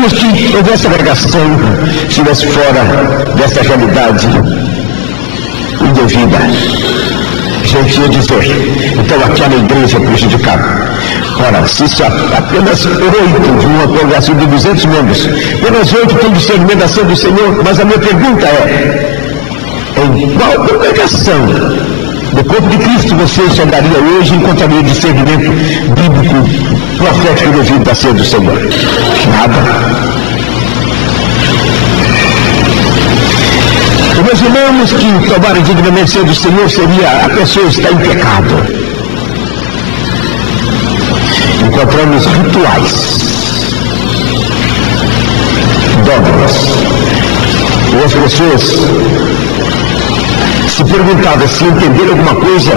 Imaginemos que houvesse pregação, estivesse fora dessa realidade indevida. A gente ia dizer, então aquela igreja é prejudicada. Ora, se apenas 8 de uma congregação de 200 membros, apenas 8 têm discernimento da ação do Senhor, mas a minha pergunta é, em qual congregação do corpo de Cristo você chegaria hoje e encontraria discernimento bíblico, profético devido da ação do Senhor? Nada. Imaginamos que tomar indignamente ser do Senhor seria a pessoa estar em pecado. Encontramos rituais, dogmas, e as pessoas se perguntavam se entenderam alguma coisa.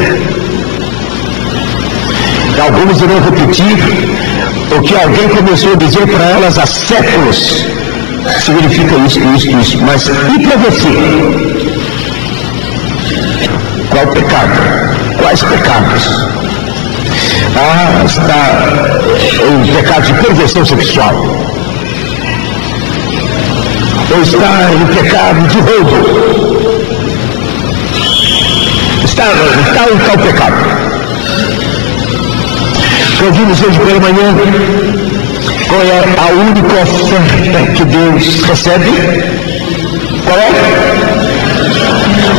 Alguns irão repetir o que alguém começou a dizer para elas há séculos. Significa isso, mas e para você? Qual pecado? Quais pecados? Está em pecado de perversão sexual, ou está em pecado de roubo, está em tal pecado. Ouvimos hoje pela manhã qual é a única oferta que Deus recebe? Qual é?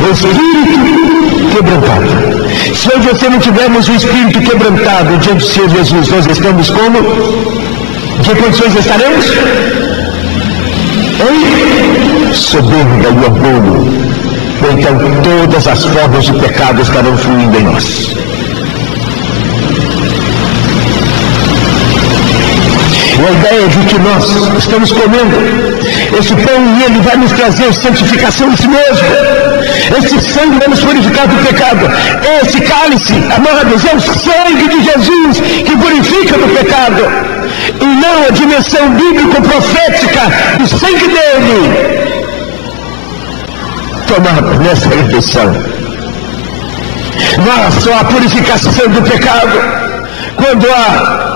O Espírito quebrantado. Se eu e você não tivermos o Espírito quebrantado diante do Senhor Jesus, nós estamos como? Em que condições estaremos? Em soberba e orgulho. Então todas as formas de pecado estarão fluindo em nós. A ideia de que nós estamos comendo esse pão e ele vai nos trazer santificação em si mesmo. Esse sangue vai nos purificar do pecado. Esse cálice, amados, é o sangue de Jesus que purifica do pecado. E não a dimensão bíblico-profética do sangue dele. Tomar nessa refeição. Não só a purificação do pecado, quando há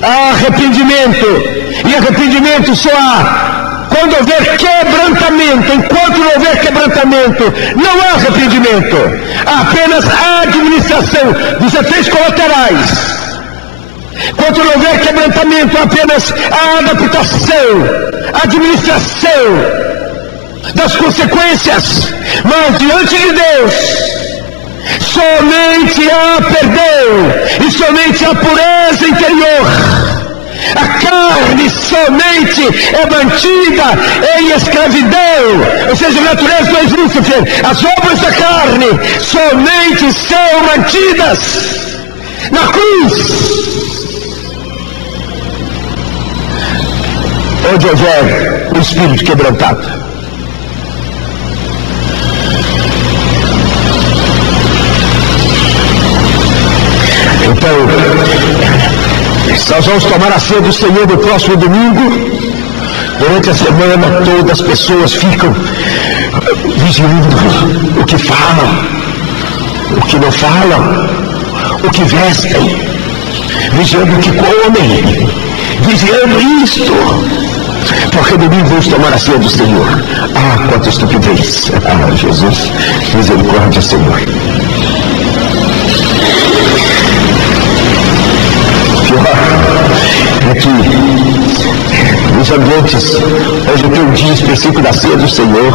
arrependimento, e arrependimento só há quando houver quebrantamento. Enquanto não houver quebrantamento, não há arrependimento, há apenas a administração dos efeitos colaterais. Enquanto não houver quebrantamento, há apenas a adaptação, a administração das consequências. Mas diante de Deus somente há perdão e somente há pureza interior. A carne somente é mantida em escravidão, ou seja, a natureza do Lúcifer, as obras da carne somente são mantidas na cruz. Onde houver o Espírito quebrantado. Então, nós vamos tomar a ceia do Senhor no próximo domingo. Durante a semana, todas as pessoas ficam vigiando o que falam, o que não falam, o que vestem, vigiando o que comem, vigiando isto. Porque domingo vamos tomar a ceia do Senhor. Ah, quanta estupidez! Ah, Jesus, misericórdia, Senhor. É que nos ambientes hoje tem um dia específico da ceia do Senhor,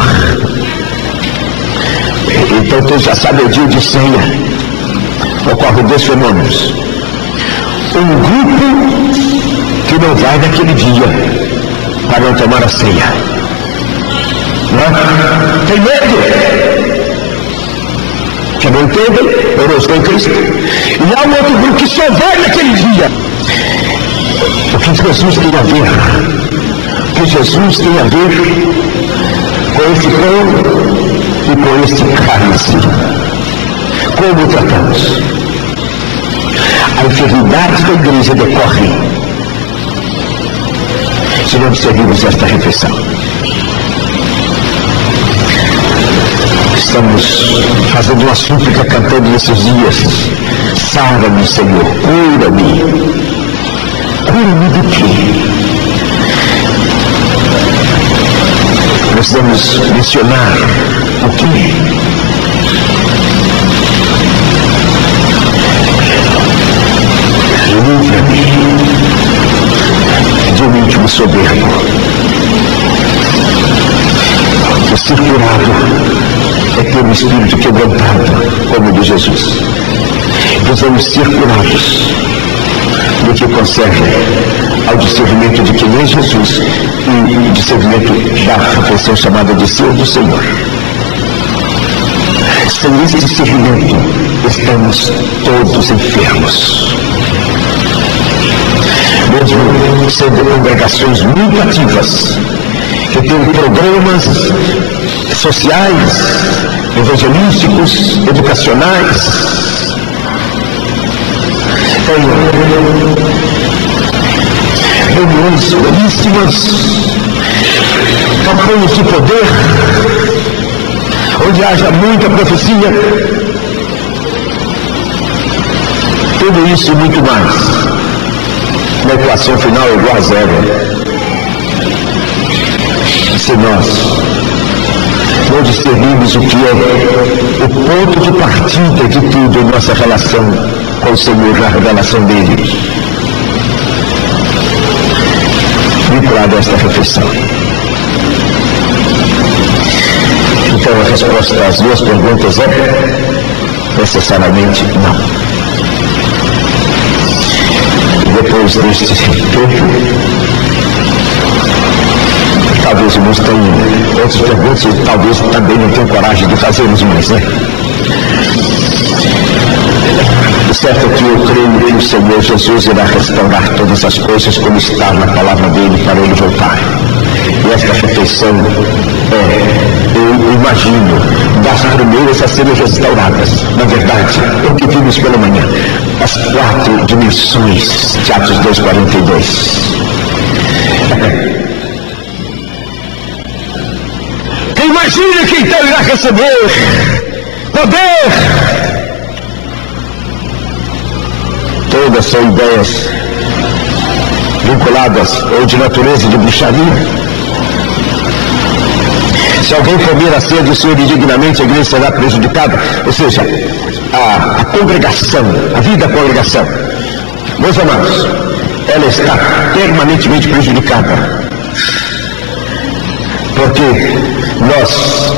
então todos já sabem o dia de ceia. Ocorrem 2 fenômenos: um grupo que não vai naquele dia para não tomar a ceia, não? Tem medo, que não entendem, eu não estou em Cristo. E há um outro grupo que só vai naquele dia. O que Jesus tem a ver? O que Jesus tem a ver com esse pão e com este cálice? Como tratamos? A enfermidade da igreja decorre se não servimos esta refeição. Estamos fazendo uma súplica, cantando nesses dias: sara-me, Senhor, cura-me. Cura-me de quê? precisamos mencionar o que? Livra-me de um íntimo soberbo. O ser curado é ter um espírito quebrantado, como o de Jesus. Precisamos ser curados do que concerne ao discernimento de quem é Jesus e o discernimento da refeição chamada de ser do Senhor. Sem esse discernimento, estamos todos enfermos. Mesmo sendo congregações muito ativas, que têm programas sociais, evangelísticos, educacionais, reuniões belíssimas, campanhas de poder, onde haja muita profecia, tudo isso e muito mais. Na equação final é igual a zero. Se nós não discernimos o que é o ponto de partida de tudo em nossa relação com o Senhor, a revelação dele, vinculado a esta refeição. Então a resposta às duas perguntas é necessariamente não. Depois deste tempo, talvez uns tenham outras perguntas e talvez também não tenham coragem de fazermos mais, né? O certo é que eu creio que o Senhor Jesus irá restaurar todas as coisas como está na palavra dele para ele voltar. E esta refeição eu imagino, das primeiras a serem restauradas. Na verdade, o que vimos pela manhã, as 4 dimensões de Atos 2:42. Imagine que então irá receber poder. Todas são ideias vinculadas ou de natureza de bruxaria. Se alguém comer a ceia do Senhor indignamente, a igreja será prejudicada. Ou seja, a congregação, a vida da congregação, meus amados, ela está permanentemente prejudicada. Porque nós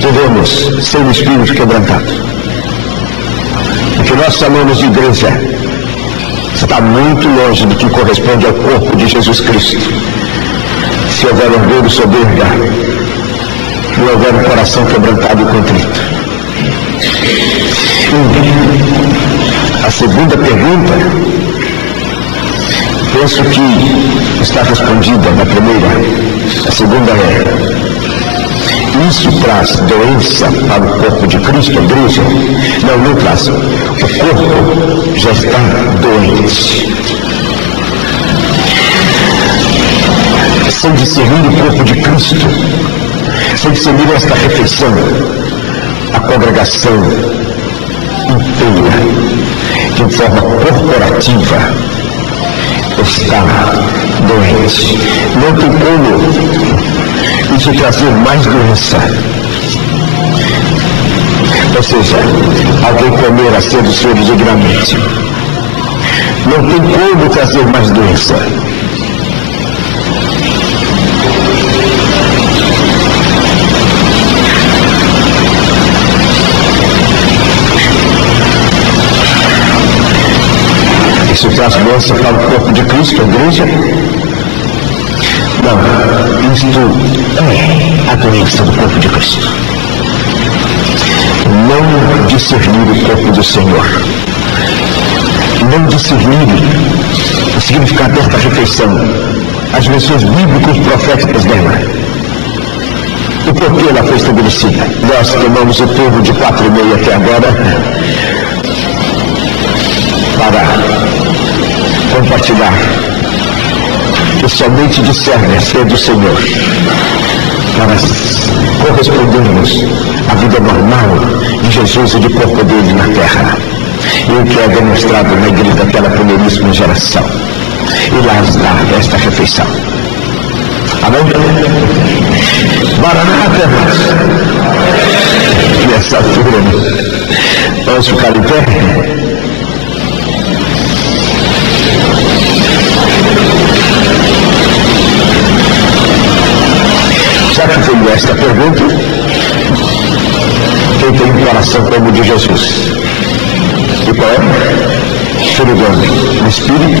vivemos sem o espírito quebrantado. O que nós chamamos de igreja está muito longe do que corresponde ao corpo de Jesus Cristo. Se houver orgulho, soberba, não houver um coração quebrantado e contrito. A segunda pergunta, penso que está respondida na primeira. A segunda é: isso traz doença para o corpo de Cristo, a igreja? Não traz. O corpo já está doente. Sem discernir o corpo de Cristo, sem discernir esta refeição, a congregação inteira, de forma corporativa, está doente. Não tem como isso trazer mais doença. Ou seja, alguém comer a ceia do Senhor indignamente, não tem como trazer mais doença. Isso traz doença para o corpo de Cristo, a igreja? Não, isto é a doença do corpo de Cristo. Não discernir o corpo do Senhor. Não discernir o significado desta refeição, as menções bíblicas proféticas dela. O porquê ela foi estabelecida. Nós tomamos o turno de 4:30 até agora para compartilhar que somente discerne a ceia do Senhor para correspondermos à vida normal de Jesus e de corpo dele na terra, e o que é demonstrado na igreja daquela primeiríssima geração. E lá está esta refeição. Amém? Maranata, nessa turma. Vamos ficar em pé? Já que tenho esta pergunta, quem tem um coração como o de Jesus? E qual é? Filho do homem, o Espírito